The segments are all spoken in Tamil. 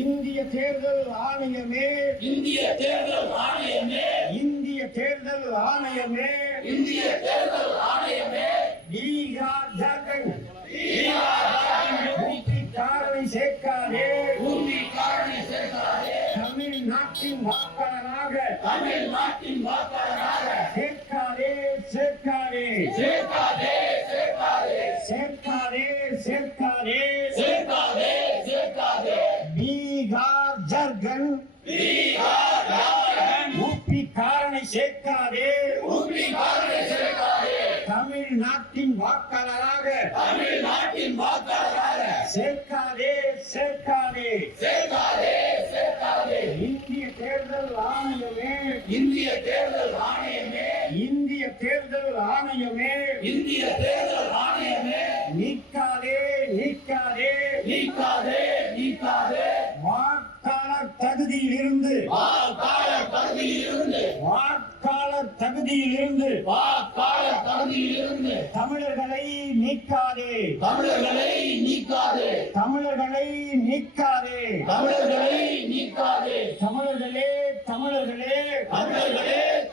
இந்திய தேர்தல் ஆணையமே. இந்திய தேர்தல் ஆணையமே. இந்திய தேர்தல் ஆணையமே. இந்திய தேர்தல் ஆணையமே. பீகார் ஜார்க்கண்ட் ஊட்டி காரணி சேர்க்காதே. பூமி காரணி சேர்க்காதே. தமிழ்நாட்டின் வாக்காளராக. தமிழ்நாட்டின் வாக்காளராக. சேர்க்காதே சேர்க்காதே. சேர்க்காதே சேர்க்காதே. சேர்க்காதே சேர்க்காதே. சேர்க்காதே. தமிழ்நாட்டின் வாக்காளராக. தமிழ்நாட்டின் வாக்காளராக சேர்க்காதே சேர்க்காதே. சேர்க்காதே சேர்க்காதே இந்திய தேர்தல் ஆணையமே. இந்திய தேர்தல் ஆணையமே. இந்திய தேர்தல் ஆணையமே. இந்திய தேர்தல் ஆணையமே நீக்காதே தகுதியிலிருந்து. வாக்காளர் பகுதியிலிருந்து தமிழர்களை நீக்காதே. தமிழர்களை நீக்காதே. தமிழர்களை நீக்காதே. தமிழர்களை நீக்காதே. தமிழர்களே தமிழர்களே. தமிழர்களே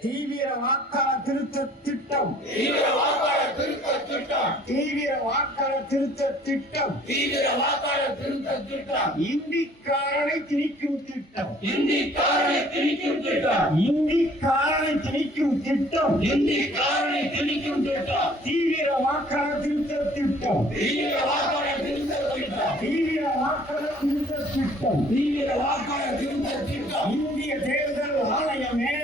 தீவிர வாக்காளர் திருத்த திட்டம். தீவிர வாக்காளர் திருத்த திட்டம். தீவிர வாக்காளர் திருத்த திட்டம். தீவிர வாக்காளர் திருத்த திட்டம். இந்திக்காரனை திணிக்கும் திட்டம். இந்தி காரணி திணிக்கும் திட்டம். இந்திக்காரனை திணிக்கும் திட்டம். இந்தி காரணி திணிக்கும் திட்டம். தீவிர வாக்காளர் திருத்த திட்டம். தீவிர வாக்காளர் திருத்த திட்டம். தீவிர வாக்காளர் திருத்த திட்டம். தீவிர வாக்காளர் Ahora, young man.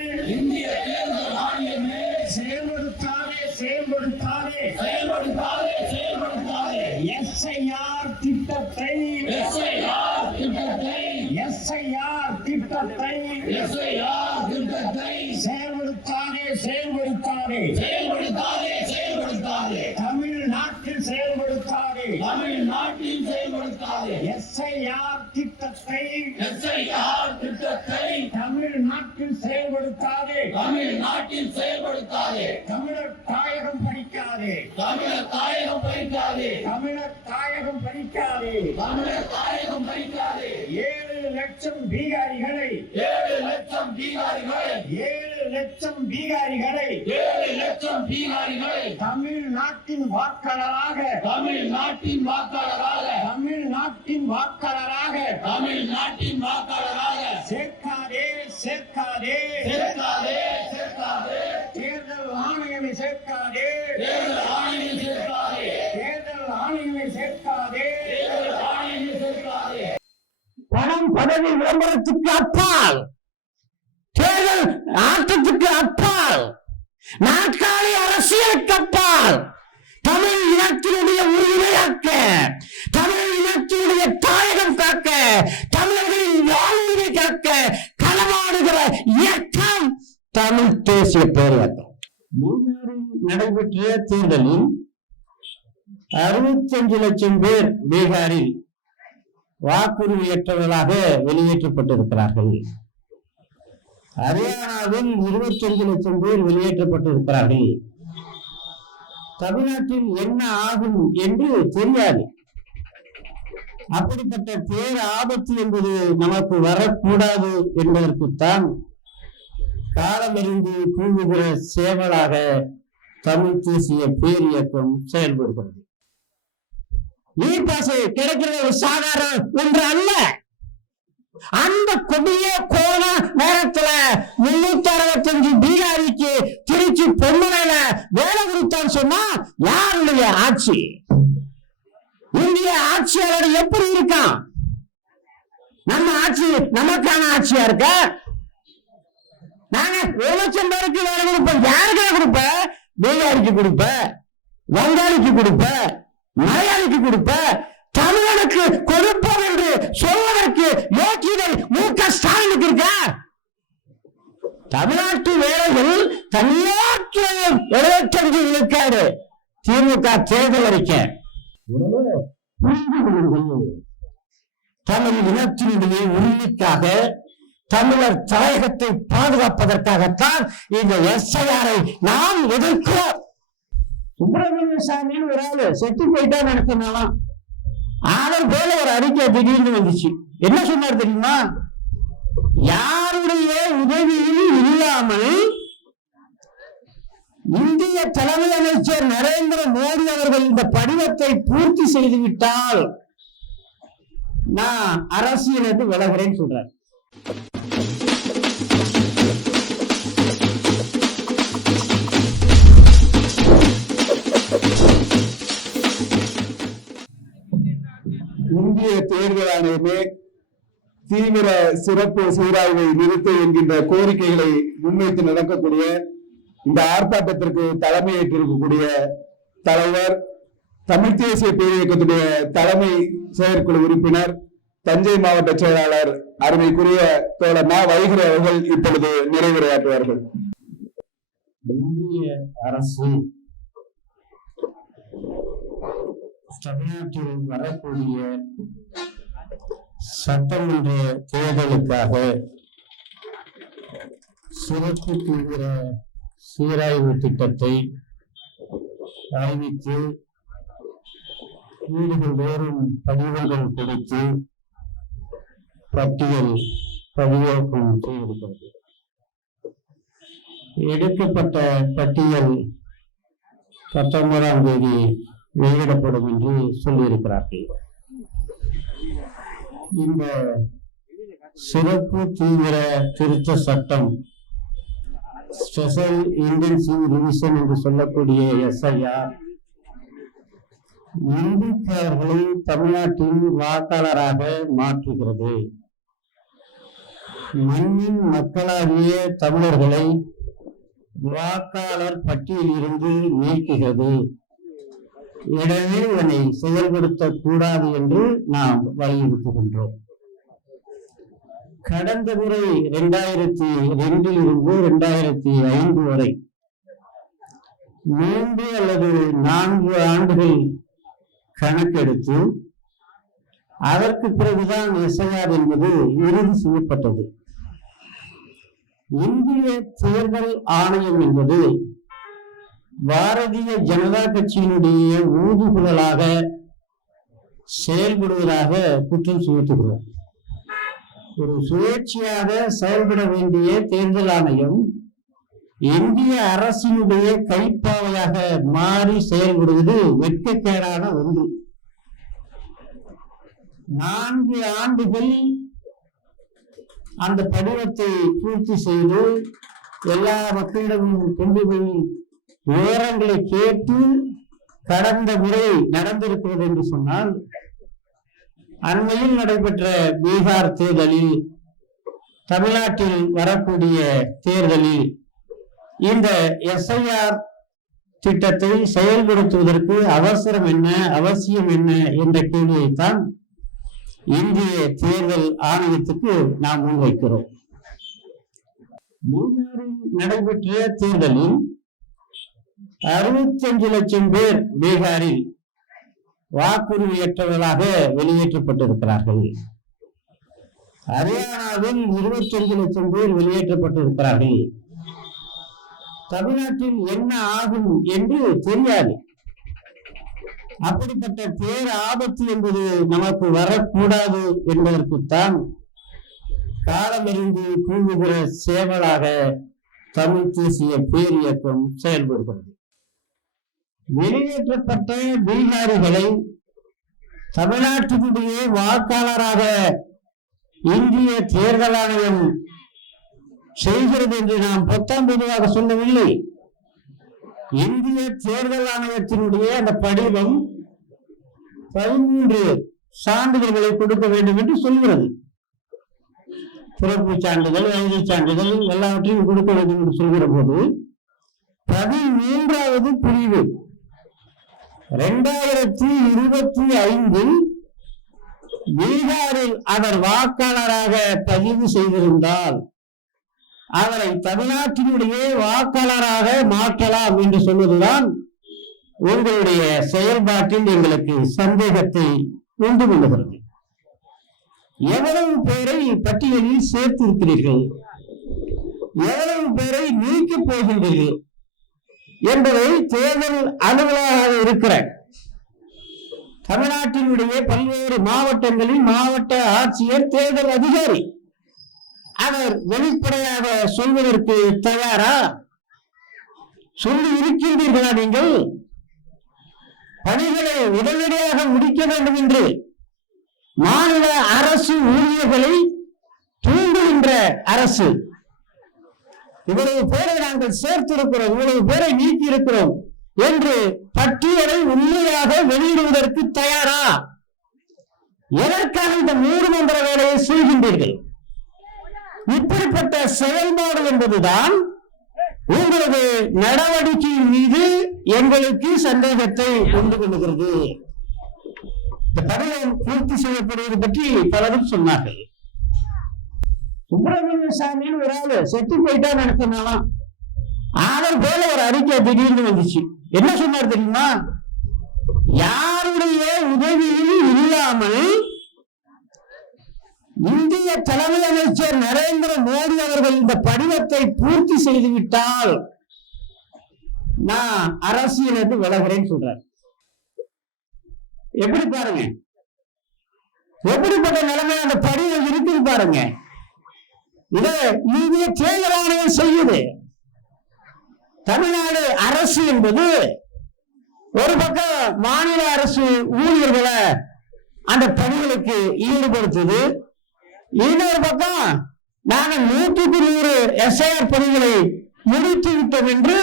திட்டத்தை திட்டத்தை தமிழ்நாட்டில் செயல்படுத்தாதே. தமிழ்நாட்டில் செயல்படுத்தாதே. தமிழர் தாயகம் படிக்காதே. தமிழர் தாயகம் பறிக்காதே தமிழர் தாயகம் படிக்காதே. தமிழர் தாயகம் பறிக்காதே ஏழு லட்சம் பீகாரிகளை ஏழு லட்சம் பீகாரிகளை ஏழு லட்சம் பீகாரிகளை ஏழு லட்சம் பீகாரிகளை தமிழ்நாட்டின் வாக்காளராக தமிழ்நாட்டின் வாக்காளராக தமிழ்நாட்டின் வாக்காளராக தமிழ்நாட்டின் வாக்காளராக சேர்க்காதே சேர்க்காதே சேர்க்காதே சேர்க்காதே தேர்தல் ஆணையமை சேர்க்காதே தேர்தல் ஆணையம் சேர்க்காதே தேர்தல் ஆணையமை சேர்க்காதே தேர்தல் ஆணையம் சேர்க்காதே. பணம் பதவி விளம்பரத்துக்கு அப்பால். தேர்தல் ஆட்டத்துக்கு அப்பால். நாற்காலி அரசியலுக்கு அப்பால். தமிழ் இனத்தினுடைய உரிமையாக்க தமிழ் இனத்தினுடைய தாயகம் காக்க. தமிழர்களின் வாழ்வினை காக்க. களமாடுகிற இயக்கம் தமிழ் தேசிய பேரியக்கம் பீகாரில் நடைபெற்ற தேர்தலில் அறுபத்தஞ்சு லட்சம் பேர் பீகாரில் வாக்குறுதியற்றவர்களாக வெளியேற்றப்பட்டிருக்கிறார்கள். ஹரியானாவில் இருபத்தி அஞ்சு லட்சம் பேர் வெளியேற்றப்பட்டிருக்கிறார்கள். தமிழ்நாட்டில் என்ன ஆகும் என்று தெரியாது. அப்படிப்பட்ட பேர் ஆபத்து என்பது நமக்கு வரக்கூடாது என்பதற்குத்தான் காலமிருந்து கூவுகிற சேவலாக தமிழ் தேசிய பேரியக்கம் செயல்படுகிறது. இ பாஸ் கிடைக்கிறது ஒரு சாதாரண ஒன்று அல்ல. அந்த கொடிய கோண நேரத்துல முன்னூத்தி அறுபத்தஞ்சு பீகாரிக்கு திருச்சி பொம்மனையில வேலை கொடுத்தான்னு சொன்னா யாருடைய ஆட்சி? இந்திய ஆட்சியாளர் எப்படி இருக்கான்? நம்ம ஆட்சி நமக்கான ஆட்சியா இருக்க? நாங்க ஒரு லட்சம் பேருக்கு வேலை கொடுப்போம் யாருக்காக கொடுப்ப? பீகாரிக்கு கொடுப்ப. வங்காளிக்கு கொடுப்ப. மலையாளிக்கு கொடுப்ப தமிழனுக்கு கொடுப்போம் என்று சொல்வதற்கு யோக்கியதை மு க ஸ்டாலினுக்கு இருக்க? தமிழ்நாட்டு வேலைகள் தனியாற்று எழுபத்தஞ்சு விழுக்காடு திமுக தேர்தல் அறிக்கை. தமிழ் இனத்தினுடைய உரிமைக்காக தமிழர் தலையகத்தை பாதுகாப்பதற்காகத்தான் இந்த எஸ்ஐஆரை நாம் எதிர்க்கிறோம். சுப்பிரமணிய சாமின்னு ஒரு ஆளு செத்து போயிட்டா நடத்தினாலாம் அவர் போல ஒரு அறிக்கை திடீர்னு வந்துச்சு. என்ன சொன்னார் தெரியுமா? யாருடைய உதவியும் இல்லாமல் இந்திய தலைமை அமைச்சர் நரேந்திர மோடி அவர்கள் இந்த படிவத்தை பூர்த்தி செய்துவிட்டால் நான் அரசியலிருந்து விலகிறேன்னு சொல்றேன் இந்திய தேர்தல் ஆணையமே தீவிர சிறப்பு சீராய்வை நிறுத்த என்கின்ற கோரிக்கைகளை முன்வைத்து நடக்கக்கூடிய இந்த ஆர்ப்பாட்டத்திற்கு தலைமையேற்றிருக்கக்கூடிய தலைவர் தமிழ் தேசிய பேரியக்கத்துடைய தலைமை செயற்குழு உறுப்பினர் தஞ்சை மாவட்ட செயலாளர் அருமைக்குரிய தோழர் மா. வைகரை அவர்கள் இப்பொழுது நிறைவுரையாற்றுவார்கள். இந்திய அரசு தமிழ்நாட்டில் வரக்கூடிய சட்டமன்ற தேர்தலுக்காக சிறப்பு தீவிர சீராய்வு திட்டத்தை அறிவித்து வீடுகள் தோறும் பதிவுகள் கொடுத்து பட்டியல் பதிவேற்றம் செய்திருக்கிறது. எடுக்கப்பட்ட பட்டியல் பத்தொன்பதாம் தேதி வெளியிடப்படும் என்று சொல்லியிருக்கிறார்கள். இந்த சிறப்பு தீவிர திருத்த சட்டம் ஸ்பெஷல் இன்டென்சிவ் ரிவிஷன் என்று சொல்லக்கூடிய எஸ்ஐஆர் இந்துக்காரர்களை தமிழ்நாட்டின் வாக்காளராக மாற்றுகிறது. மண்ணின் மக்களாகிய தமிழர்களை வாக்காளர் பட்டியலில் இருந்து நீக்குகிறது. இடமே இதனை செயல்படுத்தக் கூடாது என்று நாம் வலியுறுத்துகின்றோம். கடந்த முறை இரண்டாயிரத்தி ரெண்டில் இருந்து இரண்டாயிரத்தி ஐந்து வரை மூன்று அல்லது நான்கு ஆண்டுகள் கணக்கெடுத்து அதற்கு பிறகுதான் எஸ்ஐஆர் என்பது இறுதி செய்யப்பட்டது. இந்திய தேர்தல் ஆணையம் என்பது பாரதிய ஜனதா கட்சியினுடைய ஊதுகுழலாக செயல்படுவதாக குற்றம் சுமத்துகிறோம். ஒரு சுயேட்சையாக செயல்பட வேண்டிய தேர்தல் ஆணையம் இந்திய அரசினுடைய கைப்பாவையாக மாறி செயல்படுவது வெட்கக்கேடான ஒன்று. நான்கு ஆண்டுகள் அந்த படிவத்தை பூர்த்தி செய்து எல்லா மக்களிடமும் கொண்டு போய் விவரங்களை கேட்டு கடந்த முறை நடந்திருக்கிறது என்று சொன்னால் அண்மையில் நடைபெற்ற பீகார் தேர்தலில் தமிழ்நாட்டில் வரக்கூடிய தேர்தலில் இந்த எஸ்ஐஆர் திட்டத்தை செயல்படுத்துவதற்கு அவசரம் என்ன அவசியம் என்ன என்ற கேள்வியைத்தான் இந்திய தேர்தல் ஆணையத்துக்கு நாம் முன்வைக்கிறோம். நடைபெற்ற தேர்தலில் அறுபத்தஞ்சு லட்சம் பேர் பீகாரில் வாக்குரிமையற்றவர்களாக வெளியேற்றப்பட்டிருக்கிறார்கள். ஹரியானாவில் இருபத்தஞ்சு லட்சம் பேர் வெளியேற்றப்பட்டிருக்கிறார்கள். தமிழ்நாட்டில் என்ன ஆகும் என்று தெரியாது. அப்படிப்பட்ட பேர் ஆபத்து என்பது நமக்கு வரக்கூடாது என்பதற்குத்தான் காலமறிந்து கூவுகிற சேவலாக தமிழ் தேசிய பேரியக்கம் செயல்படுகிறது. வெளியேற்றப்பட்ட பீகாரிகளை தமிழ்நாட்டினுடைய வாக்காளராக இந்திய தேர்தல் ஆணையம் செய்கிறது என்று நாம் பொத்தாம் பொதுவாக சொல்லவில்லை. இந்திய தேர்தல் ஆணையத்தினுடைய அந்த படிவம் பதிமூன்று சான்றிதழ்களை கொடுக்க வேண்டும் என்று சொல்கிறது. பிறப்பு சான்றிதழ் வயது சான்றிதழ் எல்லாவற்றையும் கொடுக்க வேண்டும் என்று சொல்கிற போது பதிமூன்றாவது பிரிவு இரண்டாயிரத்தி இருபத்தி ஐந்தில் பீகாரில் அவர் வாக்காளராக பதிவு செய்திருந்தால் அவரை தமிழ்நாட்டினுடைய வாக்காளராக மாற்றலாம் என்று சொல்வதுதான் உங்களுடைய செயல்பாட்டில் எங்களுக்கு சந்தேகத்தை உண்டு கொள்ளுகிறது எவ்வளவு பேரை பட்டியலில் சேர்த்திருக்கிறீர்கள்? எவ்வளவு பேரை நீக்கப் போகின்றீர்கள்? என்பதை தேர்தல் அலுவலராக இருக்கிற தமிழ்நாட்டினுடைய பல்வேறு மாவட்டங்களில் மாவட்ட ஆட்சியர் தேர்தல் அதிகாரி. அவர் வெளிப்படையாக சொல்வதற்கு தயாரா? சொல்லி இருக்கின்றீர்களா நீங்கள்? பணிகளை உடனடியாக முடிக்க வேண்டும் என்று மாநில அரசு ஊழியர்களை தூண்டுகின்ற அரசு இவ்வளவு பேரை நாங்கள் சேர்த்திருக்கிறோம் இவ்வளவு பேரை நீக்கி இருக்கிறோம் என்று பட்டியலை உண்மையாக வெளியிடுவதற்கு தயாரா? எதற்காக இந்த நூறு மந்திர வேலையை செய்கின்றீர்கள்? இப்படிப்பட்ட செயல்பாடு என்பதுதான் உங்களது நடவடிக்கையின் மீது எங்களுக்கு சந்தேகத்தை உண்டு கொள்ளுகிறது இந்த பதவியை பூர்த்தி செய்யப்படுவது பற்றி பலரும் சொன்னார்கள். சுப்பிரமணிய சாமின்னு ஒரு ஆளு செத்து போயிட்டா நினைச்சனாலாம் அவர் போல ஒரு அறிக்கை திடீர்னு வந்துச்சு. என்ன சொன்னார் தெரியுமா? யாருடைய உதவியும் இல்லாமல் இந்திய தலைமை அமைச்சர் நரேந்திர மோடி அவர்கள் இந்த படிவத்தை பூர்த்தி செய்து விட்டால் நான் அரசியலிருந்து விலகிறேன்னு சொல்றார். எப்படி பாருங்க? எப்படிப்பட்ட நிலைமை அந்த படிவம் இருக்குது பாருங்க. இதை இந்திய தேர்தல் ஆணையம் செய்யுது. தமிழ்நாடு அரசு என்பது ஒரு பக்கம் மாநில அரசு ஊழியர்களை அந்த பணிகளுக்கு ஈடுபடுத்துது. இன்னொரு பக்கம் நாங்க நூற்றுக்கு நூறு எஸ்ஐஆர் பணிகளை முடித்து விட்டோம் என்று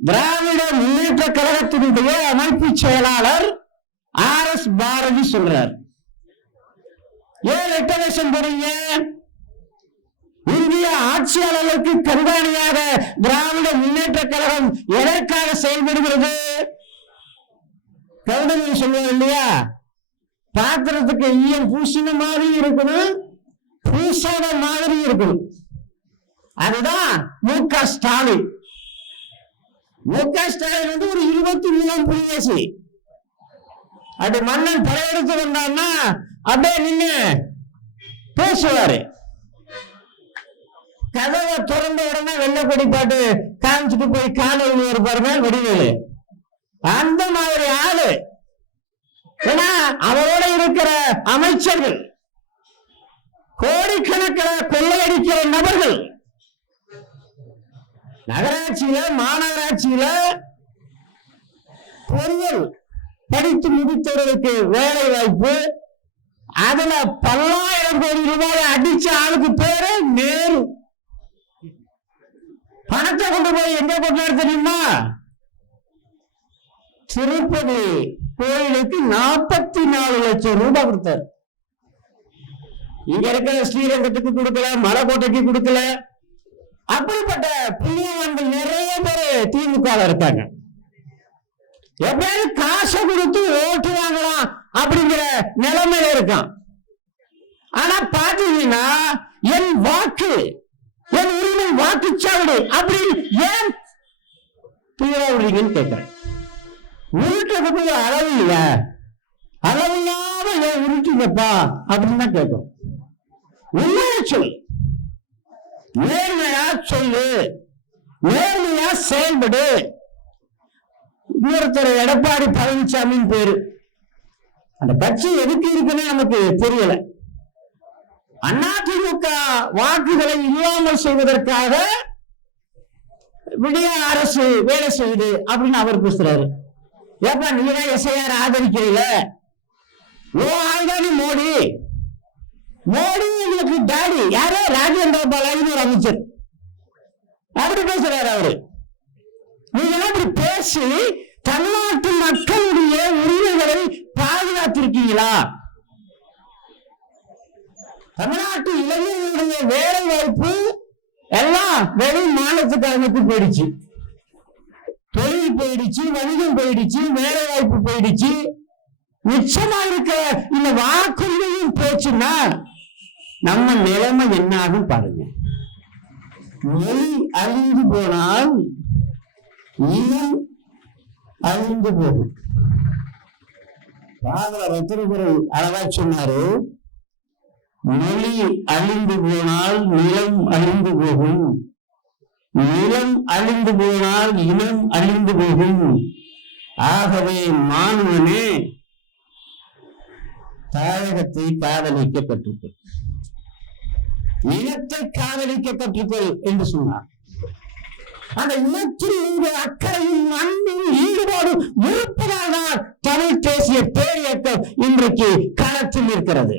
திராவிட முன்னேற்ற கழகத்தினுடைய அமைப்பு செயலாளர் ஆர் எஸ் பாரதி சொல்றார். ஏன் ரெட்டவேஷன் போறீங்க? இந்திய ஆட்சியாளர்களுக்கு கண்காணியாக திராவிட முன்னேற்ற கழகம் எதற்காக செயல்படுகிறது? கவுடமணி சொல்லுவார் இல்லையா? பாத்திரத்துக்கு ஈயம் பூசின மாதிரி இருக்கணும் பூசாத மாதிரி இருக்கணும். அதுதான் மு க. ஸ்டாலின். மு க. ஸ்டாலின் வந்து ஒரு இருபத்தி மூணாம் புலிகேசி. அப்படி மன்னன் படையெடுத்து வந்தான்னா அப்படியே நின்னு பேசுவாரு. கதவை திறந்த உடனே வெள்ளப்படி பாட்டு காமிச்சிட்டு போய் காலை ஒரு பாருங்க வடிவேலு. அந்த மாதிரி ஆளு. ஏன்னா அவரோட இருக்கிற அமைச்சர்கள் கோடிக்கணக்கில் கொள்ளையடிக்கிற நபர்கள் நகராட்சியில மாநகராட்சியில பொறியியல் படித்து முடித்தவர்களுக்கு வேலை வாய்ப்பு. அதுல பல்லாயிரம் கோடி ரூபாய் அடிச்ச ஆளுக்கு பேரு நேரு. பணத்தை கொண்டு போய் எங்க கொண்டாடு தெரியுமா? திருப்பதி கோயிலுக்கு நாற்பத்தி நாலு லட்சம் ரூபாய் கொடுத்தார். இங்க இருக்கிற ஸ்ரீரங்கத்துக்கு கொடுக்கல மலைக்கோட்டைக்கு கொடுக்கல. அப்படிப்பட்ட புண்ணியவான்கள் நிறைய பேர் திமுக இருக்காங்க. எப்படியாவது காசை கொடுத்து ஓட்டு வாங்கலாம் அப்படிங்கிற நிலைமையில இருக்கான். ஆனா பாத்தீங்கன்னா என் வாக்கு என் உரிமை வாக்குச்சாவடி அப்படின்னு ஏன் தீவிர விடுறீங்கன்னு கேட்கிறேன். உருட்டுறதுக்கு ஒரு அளவு இல்ல. அளவு இல்லாம ஏன் உருட்டுங்கப்பா அப்படின்னு தான் கேட்கும் உண்மையா சொல் நேர்மையா சொல்லு. நேர்மையா செயல்படு. இன்னொருத்தர் எடப்பாடி பழனிசாமின்னு பேரு. அந்த கட்சி எதுக்கு இருக்குன்னு நமக்கு தெரியல. அதிமுக வாக்குகளை இல்லாமல் செய்வதற்காக விடிய அரசு வேலை செய்யுது அப்படின்னு அவர் பேசுறாரு. ஏப்பா நீங்க எஸ்ஐஆர் ஆதரிக்கிறீங்க? ஓ ஆள்தானி மோடி. மோடி எங்களுக்கு டாடி யாரு? ராஜேந்திர பாலாஜி ஒரு அமைச்சர். அப்படி பேசுறாரு அவரு. நீங்க இப்படி பேசி தமிழ்நாட்டு மக்களுடைய உரிமைகளை பாதுகாத்திருக்கீங்களா? தமிழ்நாட்டு இளைஞர்களுடைய வேலை வாய்ப்பு எல்லாம் வெளி மாநிலத்துக்காரனுக்கு போயிடுச்சு. தொழில் போயிடுச்சு வணிகம் போயிடுச்சு வேலை வாய்ப்பு போயிடுச்சு. மிச்சமா இருக்கிற இந்த வாக்குறுதியும் போச்சுன்னா நம்ம நிலைமை என்ன ஆகும் பாருங்க. மொழி அழிந்து போனால் இனம் அழிந்து போகும். பாதல ரத்தனபுரம் அழகா சொன்னாரு? மொழி அழிந்து போனால் நிலம் அழிந்து போகும். நிலம் அழிந்து போனால் இனம் அழிந்து போகும். ஆகவே மாணவனே தாயகத்தை காதலிக்க கற்றுக்கொள் இனத்தை காதலிக்க கற்றுக்கொள் என்று சொன்னார். அந்த இனத்தில் இந்த அக்கறையும் அன்பும் ஈடுபாடும் இருப்பதால் தான் தமிழ் தேசிய பேரியக்கம் இன்றைக்கு களத்தில் இருக்கிறது.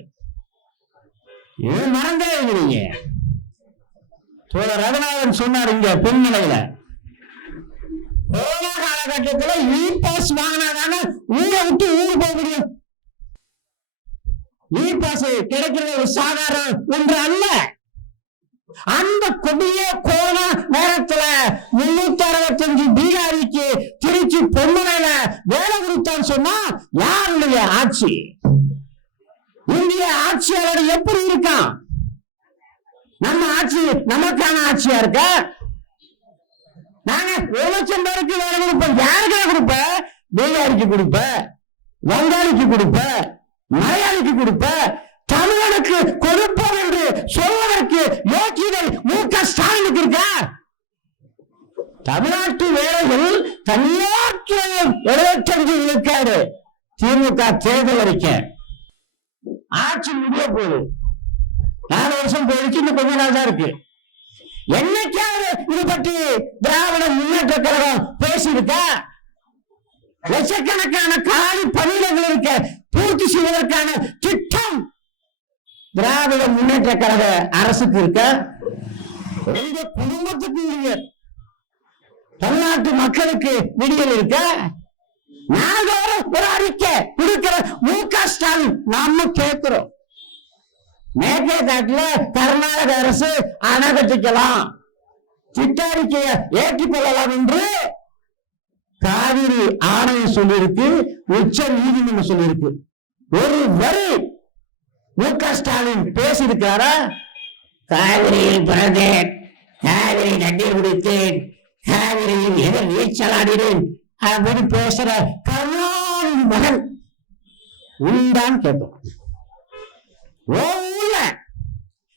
இது மறந்தே இருக்கிறீங்க? தோழர் ரகுநாதன் சொன்னார் இங்க பெண்மலையில. கொரோனா காலகட்டத்துல இ பாஸ் வாங்கினாதானே ஊரை விட்டு ஊர் போக முடியும். இ பாஸ் கிடைக்கிறது ஒரு சாதாரண ஒன்று அல்ல. அந்த கொடிய கொரோனா நேரத்துல முன்னூத்தி அறுபத்தஞ்சு பீகாரிக்கு திருச்சி பொன்மலையில வேலை கொடுத்தான்னு சொன்னா யாருடைய ஆட்சி? இந்திய ஆட்சியாளர் எப்படி இருக்கான்? நம்ம ஆட்சி நமக்கான ஆட்சியா இருக்க? நாங்க ஒரு லட்சம் பேருக்கு வேலை கொடுப்போம் யாருக்காக கொடுப்ப? பீகாரிக்கு கொடுப்ப. வங்காளிக்கு கொடுப்ப. மலையாளிக்கு கொடுப்ப. தமிழனுக்கு கொடுப்போம் என்று சொல்வதற்கு யோக்கியதை மு க ஸ்டாலினுக்கு இருக்கா? தமிழ்நாட்டு வேலைகள் தனியார் எழுபத்தஞ்சு விழுக்காடு திமுக தேர்தல் அறிக்கை ஆட்சி முடிய போகுது. நாலு வருஷம் போயிடுச்சு இன்னும் கொஞ்ச நாள் தான் இருக்கு. என்னைக்காவது இது பற்றி திராவிட முன்னேற்ற கழகம் பேசியிருக்கா? லட்சக்கணக்கான காலி பணியிடங்கள் இருக்க பூர்த்தி செய்வதற்கான திட்டம் திராவிட முன்னேற்ற கழக அரசுக்கு இருக்க? உங்க குடும்பத்துக்கு விடியல் தமிழ்நாட்டு மக்களுக்கு விடியல் இருக்க? நாள்தோறும் ஒரு அறிக்கை கொடுக்கிற மு க ஸ்டாலின் நாம கேட்கிறோம். மேற்கே காட்டுல கர்நாடக அரசு அணை கட்டிக்கலாம் திட்டாரிக்கைய ஏற்றிக் கொள்ளலாம் என்று காவிரி ஆணையம் சொல்லியிருக்கு உச்ச நீதிமன்றம் சொல்லியிருக்கு. ஒரு வரி மு க ஸ்டாலின் பேசியிருக்காரா காவிரியில் பிறந்தேன் காவிரி தண்ணீர் குடித்தேன் காவிரியில் எதிர் நீச்சலாடினேன் அப்படின்னு பேசுற கருணாநிதி மகன் உண்டான்னு கேட்போம் ஊர்ல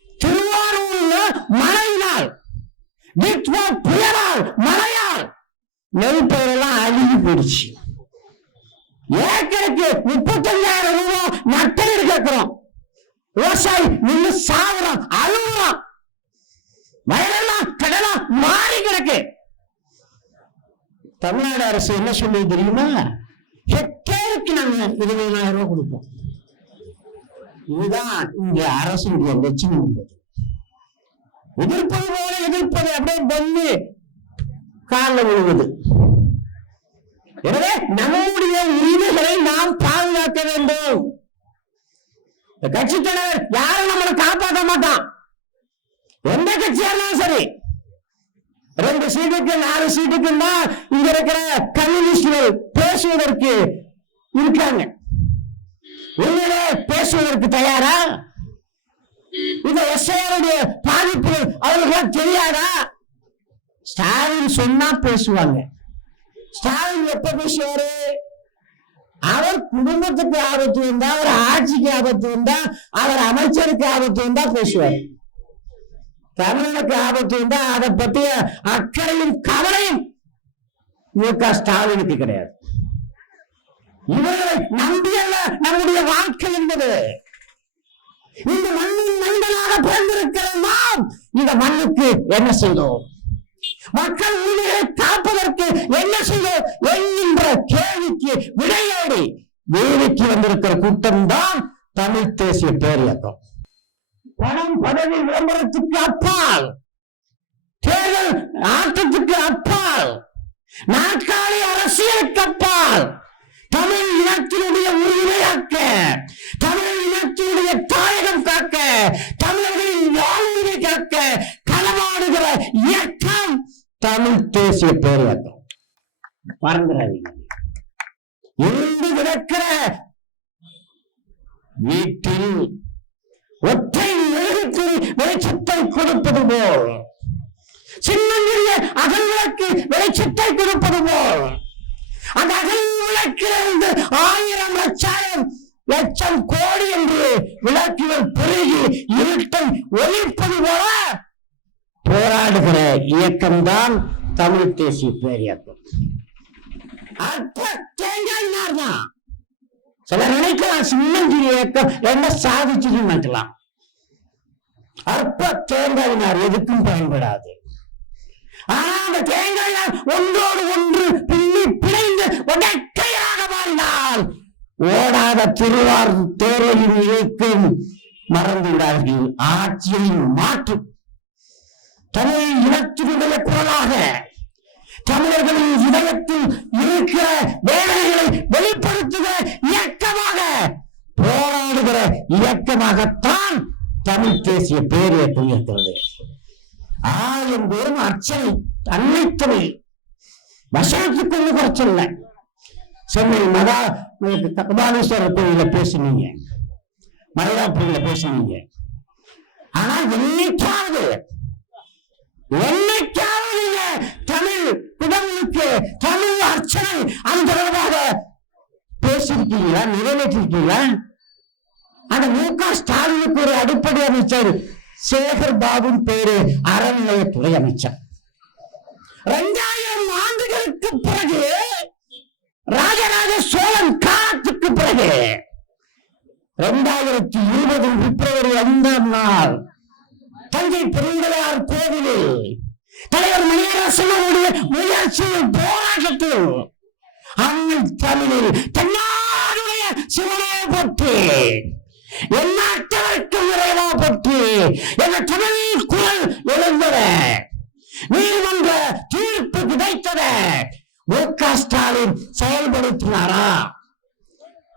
திருவாரூர்ல மழையினால் டிட்வா புயலால் மழையால் நெல் பயிரெல்லாம் அழுகி போயிடுச்சு. ஏக்கருக்கு முப்பத்தஞ்சாயிரம் ரூபாய் நட்டையீடு கேட்கிறோம். விவசாயி நின்று சாகுறோம் அழுகுறோம் வயலெல்லாம் கடலாம் மாறி கிடக்கு. தமிழ்நாடு அரசு என்ன சொல்லுது தெரியுமா? ஹெக்டேருக்கு நாங்க இருபதாயிரம் ரூபாய் கொடுப்போம். இதுதான் இங்க அரசுடைய லட்சணம் என்பது எதிர்ப்பது போல எதிர்ப்பது அப்படியே பண்ணி காலில் விழுவது. எனவே நம்முடைய உரிமைகளை நாம் பாதுகாக்க வேண்டும். இந்த கட்சி தலைவர் யாரும் நம்மளை காப்பாற்ற மாட்டான். எந்த கட்சியா இருந்தாலும் சரி. ரெண்டு சீட்டுக்கு நாலு சீட்டுக்கு தான் இங்க இருக்கிற கம்யூனிஸ்டுகள் பேசுவதற்கு இருக்காங்க. உண்மையிலே பேசுவதற்கு தயாரா? இந்த எஸ்ஐஆருடைய பாதிப்புகள் அவர்களுக்கு தெரியாதா? ஸ்டாலின் சொன்னா பேசுவாங்க. ஸ்டாலின் எப்ப பேசுவாரு? அவர் குடும்பத்துக்கு ஆபத்து வந்தா அவர் ஆட்சிக்கு ஆபத்து வந்தா அவர் அமைச்சருக்கு ஆபத்து வந்தா பேசுவார். தமிழுக்கு ஆபத்து இருந்தா அதை பற்றிய அக்கறையும் கவலையும் மு க. ஸ்டாலினுக்கு கிடையாது. இவர்களை நம்பியல்ல நம்முடைய வாழ்க்கை என்பது. இந்த மண்ணின் மனிதனாக பிறந்திருக்கிற நாம் இந்த மண்ணுக்கு என்ன செய்தோம்? மக்கள் உரிமைகளை காப்பதற்கு என்ன செய்தோம் என்கின்ற கேள்விக்கு விடையாடி வேலைக்கு வந்திருக்கிற கூட்டம் தான் தமிழ் தேசிய பேரியக்கம். பணம் பதவி விளம்பரத்துக்கு அப்பால். தேர்தல் ஆட்டத்துக்கு அப்பால். நாற்காலி அரசியலுக்கு அப்பால். தமிழ் இனத்தினுடைய உரிமையாக்க தமிழ் இனத்தினுடைய தாயகம் காக்க தமிழர்களின் வாழ்வினை காக்க களமாடுகிற இயக்கம் தமிழ் தேசிய பேரியக்கம் மறந்துடாதீங்க. இருந்து கிடக்கிற வீட்டில் ஒற்றை மெழுகுக்கு வெளிச்சத்தை கொடுப்பது போல். சின்னஞ்சிறிய அகல்விளக்கு வெளிச்சத்தை கொடுப்பது போல். அந்த அகல் விளக்கிலிருந்து ஆயிரம் லட்சம் லட்சம் கோடி என்று விளக்குகள் பெருகி இருட்டை ஒழிப்பது போல போராடுகிற இயக்கம்தான் தமிழ் தேசிய பேரியக்கம். சிலர் நினைக்கலாம் சின்னஞ்சிறு இயக்கம் என்ன சாதிச்சுன்னு நினைக்கலாம். அற்ப தேங்காயினார் எதுக்கும் பயன்படாது. ஆனா அந்த தேங்காயினார் ஒன்றோடு ஒன்று பின்னி பிணைந்து உடற்கையாக வாழ்ந்தால் ஓடாத திருவார் தேரையின் இயக்கம் மறந்துவிடார்கள் ஆட்சியை மாற்றும். தமிழ் இனத்தினுடைய குரலாக தமிழர்களின் இதயத்தில் இருக்கிற வேலைகளை வெளிப்படுத்துகிற இயக்கமாக போராடுகிற இயக்கமாகத்தான் தமிழ் தேசிய பேரியக்கம் இருக்கிறது ஆயிரம் பேரும் அர்ச்சனை அன்னைத்துறை வசனத்துக்கு ஒண்ணு குறைச்சல சென்னை மதா கபாலீஸ்வரர் கோயில பேசுனீங்க. மலையாளத்துல பேசுனீங்க. ஆனா என்னைக்காவது என்னைக்காவது நீங்க தமிழ் குடங்களுக்கு தமிழ் அர்ச்சனை அந்த தொடர்பாக பேசியிருக்கீங்களா நிறைவேற்றிருக்கீங்களா? அந்த மு க ஸ்டாலினுக்கு ஒரு அடிப்படை அமைச்சர். சேகர் பாபுன் பேரு அறநிலையத்துறை அமைச்சர். இரண்டாயிரம் ஆண்டுகளுக்கு பிறகு ராஜராஜ சோழன் காலத்துக்கு பிறகு இரண்டாயிரத்தி இருபது பிப்ரவரி ஐந்தாம் நாள் தஞ்சை பெருங்கலையார் கோவிலில் தலைவர் மணியரசனுடைய முயற்சியில் போராட்டத்தில் அண்ணன் தமிழில் தன்னாருடைய சிவனே பற்றி எண்ணாட்டவருக்கு நிறைவா பற்றி. என்ற தமிழில் குரல் எழுந்தத. நீதிமன்ற தீர்ப்பு கிடைத்தத மு க ஸ்டாலின் செயல்படுத்தினாரா?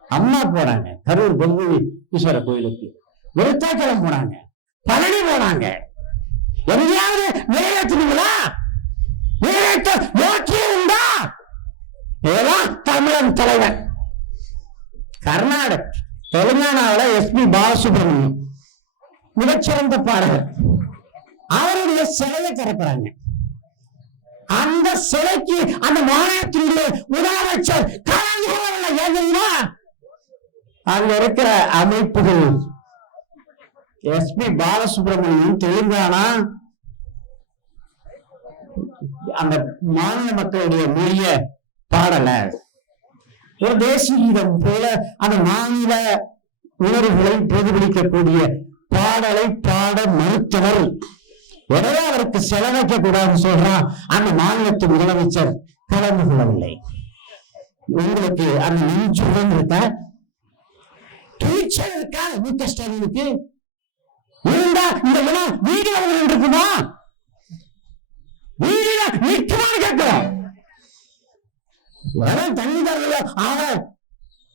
அம்மா போறாங்க. கரூர் பொங்கல் ஈஸ்வர கோயிலுக்கு. விருத்தாச்சலம் போனாங்க பழனி போனாங்க எங்கேயாவது நிறைவேற்றுவீங்களா நிறைவேற்ற யோக்கியம் உண்டா? இதெல்லாம் தமிழன் தலைவர் கர்நாடக தெலுங்கானாவில் எஸ்பி பாலசுப்ரமணியம். மிகச்சிறந்த பாடகர். அவருடைய சிலையை திறக்கிறாங்க. அந்த சிலைக்கு அந்த மாநிலத்தினுடைய முதலமைச்சர் கலந்து கொள்ளவில்லை அங்க இருக்கிற அமைப்புகள். எஸ்பி பாலசுப்ரமணியம் தெலுங்கானா அந்த மாநில மக்களுடைய மொழிய பாடல. ஒரு தேசிய கீதம் போல அந்த மாநில உணர்வுகளை பிரதிபலிக்கக்கூடிய பாடலை பாட மறுத்தவர். எனவே அவருக்கு செலவைக்க கூடாதுன்னு சொல்றான் அந்த மாநிலத்து முதலமைச்சர் கலந்து கொள்ளவில்லை. உங்களுக்கு அந்த நெஞ்சுடன் இருக்கா டீச்சர் இருக்கா? மு க ஸ்டாலினுக்கு இருந்தா இந்த இடம் வீடியோவில் இருக்குமா வீடு நிற்குமான்னு கேட்கிறோம். தண்ணி தரல அவன்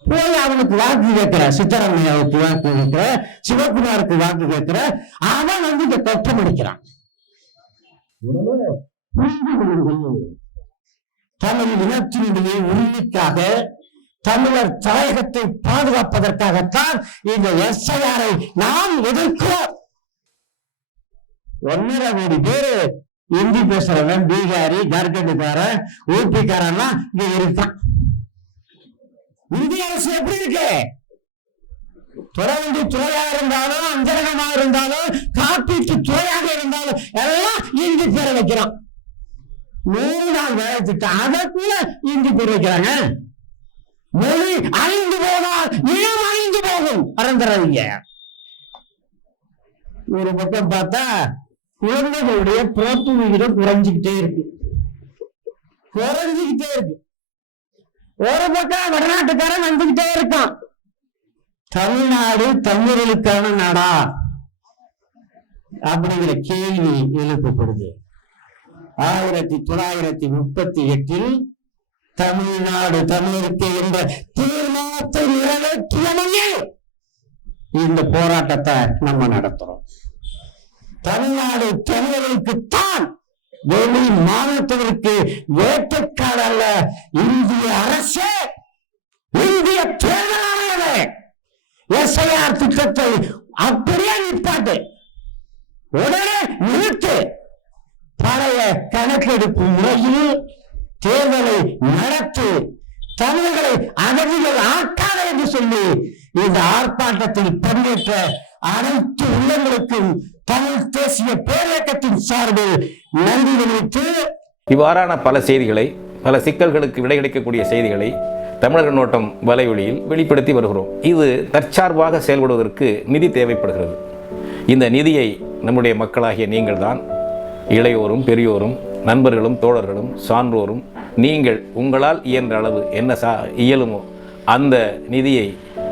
போய் அவனுக்கு வாக்கு கேட்கிற சித்தரமையாவுக்கு வாக்கு கேட்கிற சிவகுமாருக்கு வாக்கு கேட்கிற அவன் வந்து இந்த கொட்டம் அடிக்கிறான் தமிழ் இனத்தினுடைய உரிமைக்காக தமிழர் தாயகத்தை பாதுகாப்பதற்காகத்தான் இந்த எஸ்ஐஆரை நாம் எதிர்க்கிறோம். ஒன்னரை கோடி பேரு ஹிந்தி பேசுறவன் பீகாரி ஜார்க்கண்டுக்காரன் ஊபிக்காரன்லாம் இங்க இருக்கான். இந்திய அரசு எப்படி இருக்கு? தொடர்ந்து துறையாக இருந்தாலும் அந்தரகமாக இருந்தாலும் காப்பீட்டு துறையாக இருந்தாலும் எல்லாம் இந்தி பேர வைக்கிறான். நூறு நாள் வேலை திட்டம் அதற்குள்ள இந்தி பேர் வைக்கிறாங்க. மொழி அழிந்து போனால் இனம் அழிந்து போகும். மறந்துடாதீங்க ஒரு பக்கம் பார்த்தா குழந்தைகளுடைய பிறப்பு விகிதம் குறைஞ்சுக்கிட்டே இருக்கு. குறைஞ்சுக்கிட்டே இருக்கு. ஒரு பக்கம் வடநாட்டுக்காரன் வந்துகிட்டே இருக்கான். தமிழ்நாடு தமிழர்களுக்கான நாடா? அப்படிங்கிற கேள்வி எழுப்பப்படுது. ஆயிரத்தி தொள்ளாயிரத்தி முப்பத்தி எட்டில் தமிழ்நாடு தமிழருக்கு என்ற தீர்மானத்தை நிறைவேற்றியமையே இந்த போராட்டத்தை நம்ம நடத்துறோம். தமிழ்நாடு தமிழர்களுக்குத்தான் வெளி மாநிலத்தவருக்கு வேட்டைக்காடு அல்ல இந்திய அரசு இந்திய தேர்தல் ஆணையமே எஸ்ஐஆர் திட்டத்தை அப்படியே நிற்பாட்டு உடனே நிறுத்து. பழைய கணக்கெடுப்பு முறையில் தேர்தலை நடத்து தமிழர்களை அகதிகள் ஆக்காத என்று சொல்லி இந்த ஆர்ப்பாட்டத்தில் பங்கேற்ற அனைத்து உள்ளங்களுக்கும் தமிழ் தேசிய பேரியக்கத்தின் சார்பில் நன்றி தெரிவித்து இவ்வாறான பல செய்திகளை பல சிக்கல்களுக்கு விடை கிடைக்கக்கூடிய செய்திகளை தமிழக நோட்டம் வலைவழியில் வெளிப்படுத்தி வருகிறோம். இது தற்சார்பாக செயல்படுவதற்கு நிதி தேவைப்படுகிறது. இந்த நிதியை நம்முடைய மக்களாகிய நீங்கள்தான் இளையோரும் பெரியோரும் நண்பர்களும் தோழர்களும் சான்றோரும் நீங்கள் உங்களால் இயன்ற அளவு என்ன சா இயலுமோ அந்த நிதியை